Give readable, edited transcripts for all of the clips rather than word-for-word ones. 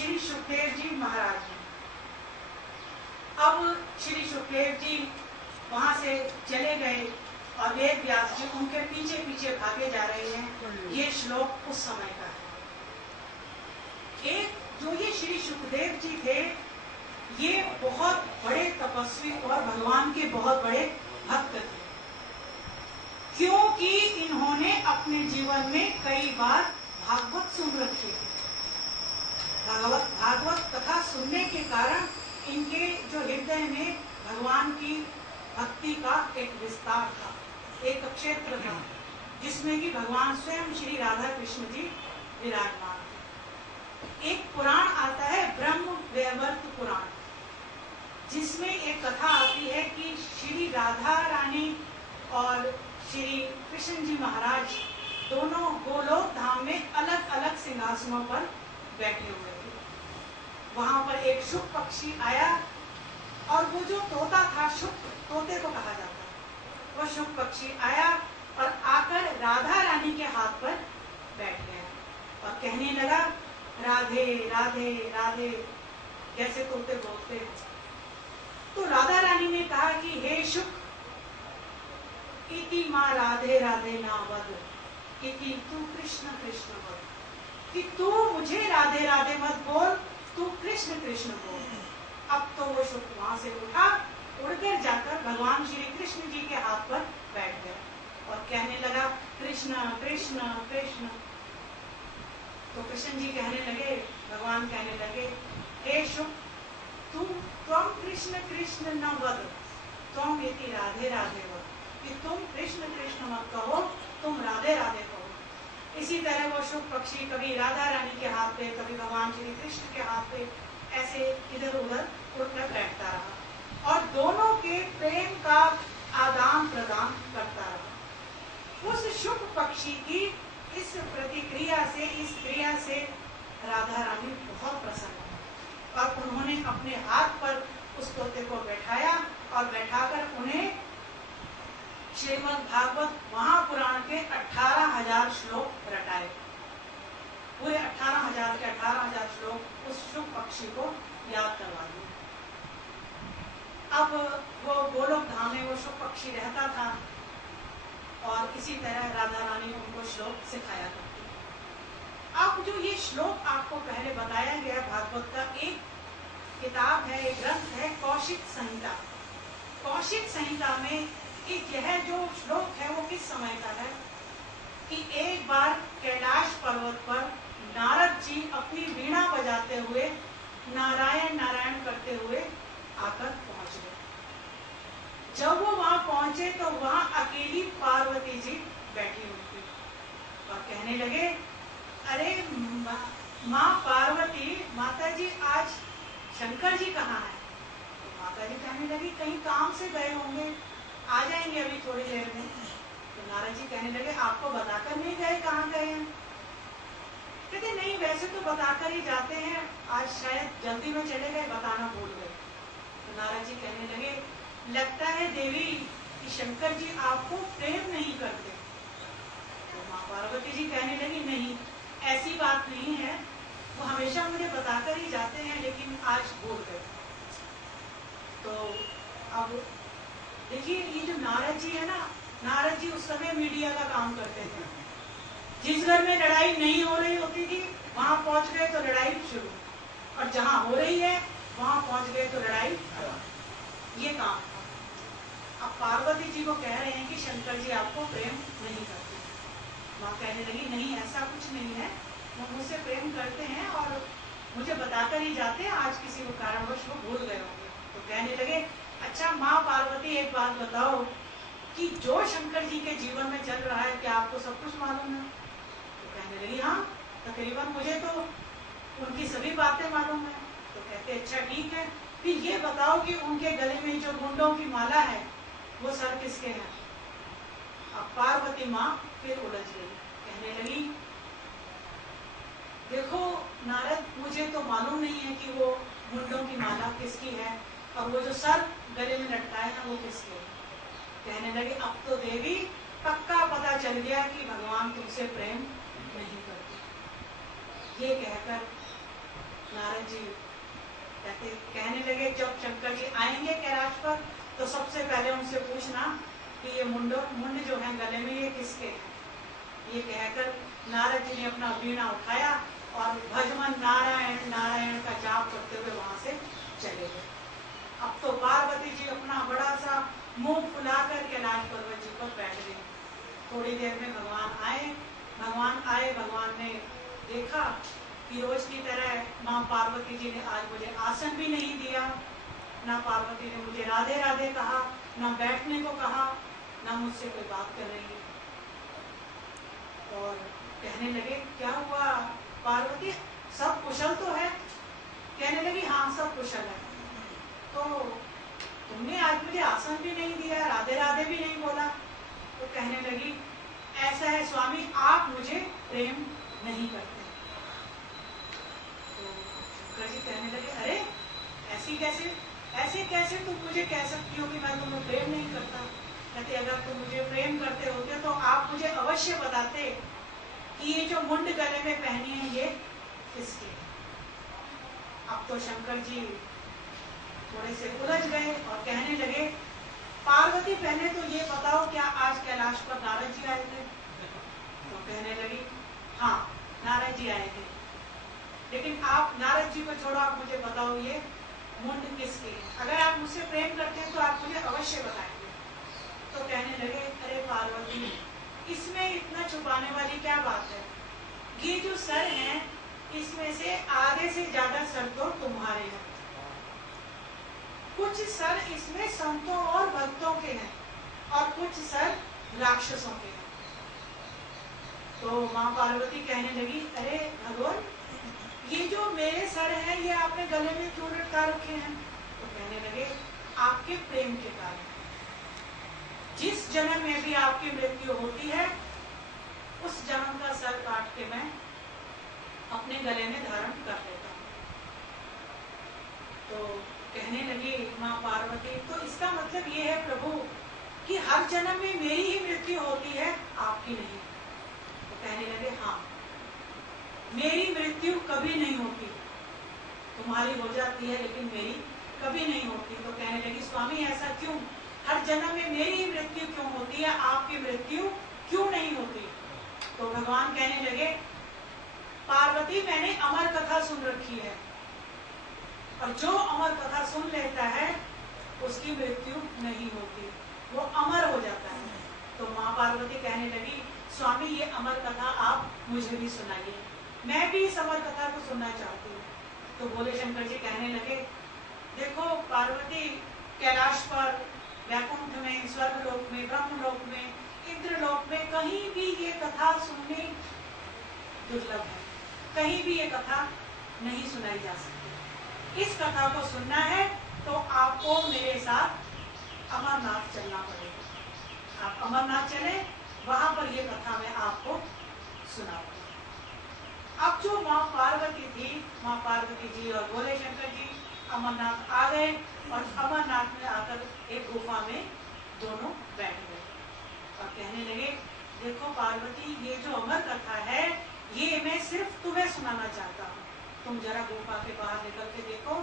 श्री सुखदेव जी महाराज हैं। अब श्री सुखदेव जी वहां से चले गए और वेद व्यास जी उनके पीछे पीछे भागे जा रहे हैं। ये श्लोक उस समय का है। एक जो ये श्री सुखदेव जी थे, ये बहुत बड़े तपस्वी और भगवान के बहुत बड़े भक्त थे, क्योंकि इन्होंने अपने जीवन में कई बार भागवत सुन रखे। भागवत कथा सुनने के कारण इनके जो हृदय में भगवान की भक्ति का एक विस्तार था, एक क्षेत्र था जिसमें कि भगवान स्वयं श्री राधा कृष्ण जी विराजमान थे। एक पुराण आता है ब्रह्म वैवर्त पुराण, जिसमें एक कथा आती है कि श्री राधा रानी और श्री कृष्ण जी महाराज दोनों गोलोक धाम में अलग अलग सिंहासनों पर बैठे हुए थे। वहां पर एक शुक पक्षी आया और वो जो तोता था, शुक तोते को कहा जाता है, वो शुक पक्षी आया और आकर राधा रानी के हाथ पर बैठ गया और कहने लगा राधे राधे राधे, जैसे तोते बोलते हैं। तो राधा रानी ने कहा कि हे शुक, इति माँ राधे राधे ना वद, इति तू कृष्ण कृष्ण वद, कि तू मुझे राधे राधे मत बोल, तू कृष्ण कृष्ण बोल। अब तो वो शुक वहां से उठा, उड़कर जाकर भगवान श्री कृष्ण जी के हाथ पर बैठ गया और कहने लगा कृष्ण कृष्ण कृष्ण। तो कृष्ण जी कहने लगे, भगवान कहने लगे, हे शुक, तुम कृष्ण कृष्ण न वद, तुम इति राधे राधे वद, कि तुम कृष्ण कृष्ण मत कहो, तुम राधे राधे कहो। इसी तरह वो शुक पक्षी कभी राधा रानी के हाथ पे, कभी भगवान श्री कृष्ण के हाथ पे ऐसे इधर उधर उड़कर बैठता रहा और दोनों के प्रेम का आदान प्रदान करता रहा। उस शुक पक्षी की इस प्रतिक्रिया से, इस क्रिया से राधा रानी बहुत प्रसन्न हुई और उन्होंने अपने हाथ पर उस तोते को बैठाया और बैठाकर उन्हें श्रीमद् भागवत महापुराण के 18,000 श्लोक रटाए। पूरे 18,000 के 18,000 श्लोक उस शुक पक्षी को याद करवा दिए। अब वो गोलोक धाम में वो शुक पक्षी रहता था और इसी तरह राधा रानी उनको श्लोक सिखाया करती। अब जो ये श्लोक आपको पहले बताया गया भागवत का, एक किताब है, एक ग्रंथ है कौशिक संहिता। कौशिक संहिता में एक यह जो श्लोक है वो किस समय का है कि एक बार कैलाश पर्वत पर नारद जी अपनी वीणा बजाते हुए नारायण नारायण करते हुए आकर पहुंच गए। जब वो वहां पहुंचे तो वहां अकेली पार्वती जी बैठी हुई थी और कहने लगे, अरे माँ पार्वती, माता जी आज शंकर जी कहाँ है? तो माता जी कहने लगी कहीं काम से गए होंगे, आ जाएंगे अभी थोड़ी देर में। तो नारद जी कहने लगे आपको बताकर नहीं गए, कहाँ गए हैं? कहते नहीं, वैसे तो बताकर ही जाते हैं, आज शायद जल्दी में चले गए, बताना भूल गए। तो नारद जी कहने लगे लगता है देवी कि शंकर जी आपको प्रेम नहीं करते। तो माँ पार्वती जी कहने लगी नहीं, ऐसी बात नहीं है, वो हमेशा मुझे बताकर ही जाते हैं, लेकिन आज भूल गए। तो अब देखिए ये जो नारद जी है ना, नारद जी उस समय मीडिया का काम करते थे। जिस घर में लड़ाई नहीं हो रही होती थी वहां पहुंच गए तो लड़ाई शुरू, और जहां हो रही है वहां पहुंच गए तो लड़ाई, ये काम था। अब पार्वती जी को कह रहे हैं कि शंकर जी आपको प्रेम नहीं करते। माँ कहने लगी नहीं, ऐसा कुछ नहीं है, वो मुझसे प्रेम करते हैं और मुझे बताकर ही जाते हैं, आज किसी को कारणवश वो भूल गए होंगे। तो कहने लगे अच्छा माँ पार्वती एक बात बताओ कि जो शंकर जी के जीवन में चल रहा है क्या आपको सब कुछ मालूम है? तो कहने लगी हाँ, तकरीबन मुझे तो उनकी सभी बातें मालूम है। तो कहते अच्छा ठीक है, फिर ये बताओ कि उनके गले में जो गुंडों की माला है वो सर किसके हैं? अब पार्वती माँ फिर उलझ गई, कहने लगी देखो नारद, मुझे तो मालूम नहीं है कि वो गुंडों की माला किसकी है और वो जो सर गले में लटकाए ना वो किसके है। कहने लगे अब तो देवी पक्का पता चल गया कि भगवान तुमसे प्रेम नहीं करते। ये कहकर नारद नारद जी कहने लगे जब शंकर जी आएंगे कैलाश पर तो सबसे पहले उनसे पूछना कि ये मुंड जो है गले में ये किसके है। ये कहकर नारद जी ने अपना वीणा उठाया और भजमन नारायण नारायण का जाप करते हुए वहां से चले गए। अब तो पार्वती जी अपना बड़ा सा मुंह फुलाकर कैलाश पर्वत जी पर बैठ गए। थोड़ी देर में भगवान आए। भगवान ने देखा कि रोज की तरह माँ पार्वती जी ने आज मुझे आसन भी नहीं दिया, ना पार्वती ने मुझे राधे राधे कहा, ना बैठने को कहा, ना मुझसे कोई बात कर रही है। और कहने लगे क्या हुआ पार्वती, सब कुशल तो है? कहने लगी हाँ सब कुशल है। तो तुमने आज मुझे आसन भी नहीं दिया, राधे राधे भी नहीं बोला। तो कहने लगी ऐसा है स्वामी, आप मुझे प्रेम नहीं करते। तो शंकर जी कहने लगे अरे ऐसे कैसे तुम मुझे कह सकती हो कि मैं तुम्हें प्रेम नहीं करता। कहते अगर तुम मुझे प्रेम करते होते तो आप मुझे अवश्य बताते कि ये जो मुंड गले में पहनी है ये किसकी। अब तो शंकर जी थोड़े से उलझ गए और कहने लगे पार्वती पहले तो ये बताओ क्या आज कैलाश पर नारद जी आए थे? तो कहने लगी हाँ नारद जी आए थे, लेकिन आप नारद जी को छोड़ो, आप मुझे बताओ ये मुंड किसकी है? अगर आप मुझसे प्रेम करते हैं तो आप मुझे अवश्य बताएंगे। तो कहने लगे अरे पार्वती इसमें इतना छुपाने वाली क्या बात है? ये जो सर हैं इसमें से आधे से ज्यादा सर तो तुम्हारे हैं, कुछ सर इसमें संतों और भक्तों के हैं और कुछ सर राक्षसों के हैं। तो माँ पार्वती कहने लगी अरे भगवान ये जो मेरे सर हैं ये आपने गले में क्यों लटका रखे हैं? तो कहने लगे आपके प्रेम के कारण। जिस जन्म में भी आपकी मृत्यु होती है उस जन्म का सर काट के मैं अपने गले में धारण कर लेता हूँ। तो कहने लगी माँ पार्वती तो इसका मतलब ये है प्रभु कि हर जन्म में मेरी ही मृत्यु होती है, आपकी नहीं। तो कहने लगे हाँ मेरी मृत्यु कभी नहीं होती, तुम्हारी हो जाती है लेकिन मेरी कभी नहीं होती। तो कहने लगी स्वामी ऐसा क्यों? हर जन्म में मेरी ही मृत्यु क्यों होती है, आपकी मृत्यु क्यों नहीं होती? तो भगवान कहने लगे पार्वती मैंने अमर कथा सुन रखी है और जो अमर कथा सुन लेता है उसकी मृत्यु नहीं होती, वो अमर हो जाता है। तो माँ पार्वती कहने लगी स्वामी ये अमर कथा आप मुझे भी सुनाइए, मैं भी इस अमर कथा को सुनना चाहती हूँ। तो बोले शंकर जी कहने लगे देखो पार्वती कैलाश पर, वैकुंठ में, स्वर्गलोक में, ब्रह्मलोक में, इंद्रलोक में कहीं भी ये कथा सुननी दुर्लभ है, कहीं भी ये कथा नहीं सुनाई जा सकती। इस कथा को सुनना है तो आपको मेरे साथ अमरनाथ चलना पड़ेगा। आप अमरनाथ चले, वहां पर ये कथा मैं आपको सुनाऊंगा। अब जो माँ पार्वती थी, माँ पार्वती जी और भोले शंकर जी अमरनाथ आ गए और अमरनाथ में आकर एक गुफा में दोनों बैठ गए और कहने लगे देखो पार्वती ये जो अमर कथा है ये मैं सिर्फ तुम्हें सुनाना चाहता हूँ, तुम जरा गुफा के बाहर निकल के देखो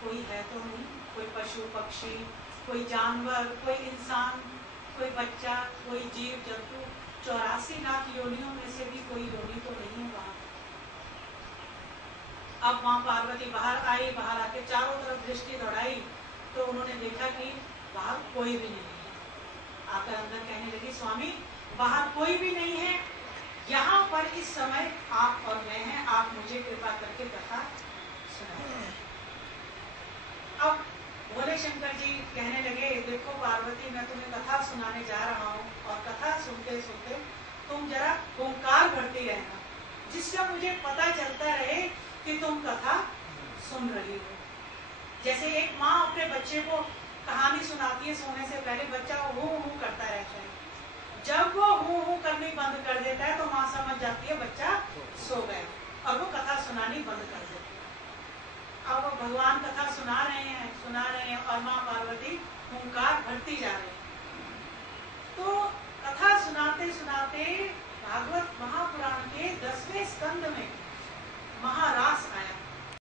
कोई है तो नहीं, कोई पशु पक्षी, कोई जानवर, कोई इंसान, कोई बच्चा, कोई जीव जंतु, 84 लाख योनियों में से भी कोई योनि तो नहीं है वहां। अब माँ पार्वती बाहर आई, बाहर आके चारों तरफ दृष्टि दौड़ाई तो उन्होंने देखा कि बाहर कोई भी नहीं है। आकर अंदर कहने लगी स्वामी बाहर कोई भी नहीं है, यहाँ पर इस समय आप और मैं हैं, आप मुझे कृपा करके कथा सुनाइए। अब भोले शंकर जी कहने लगे देखो पार्वती मैं तुम्हें कथा सुनाने जा रहा हूँ और कथा सुनते सुनते तुम जरा ओंकार भरती रहना, जिसका मुझे पता चलता रहे कि तुम कथा सुन रही हो। जैसे एक माँ अपने बच्चे को कहानी सुनाती है, सोने से पहले बच्चा हूँ हूँ करता रहता है, जब वो हूँ हूँ करनी बंद कर देता है तो माँ समझ जाती है बच्चा सो गया और वो कथा सुनानी बंद कर देती है। अब वो भगवान कथा सुना रहे हैं और माँ पार्वती ओंकार भरती जा रही है। तो कथा सुनाते सुनाते भागवत महापुराण के 10वें स्कंद में महारास आया।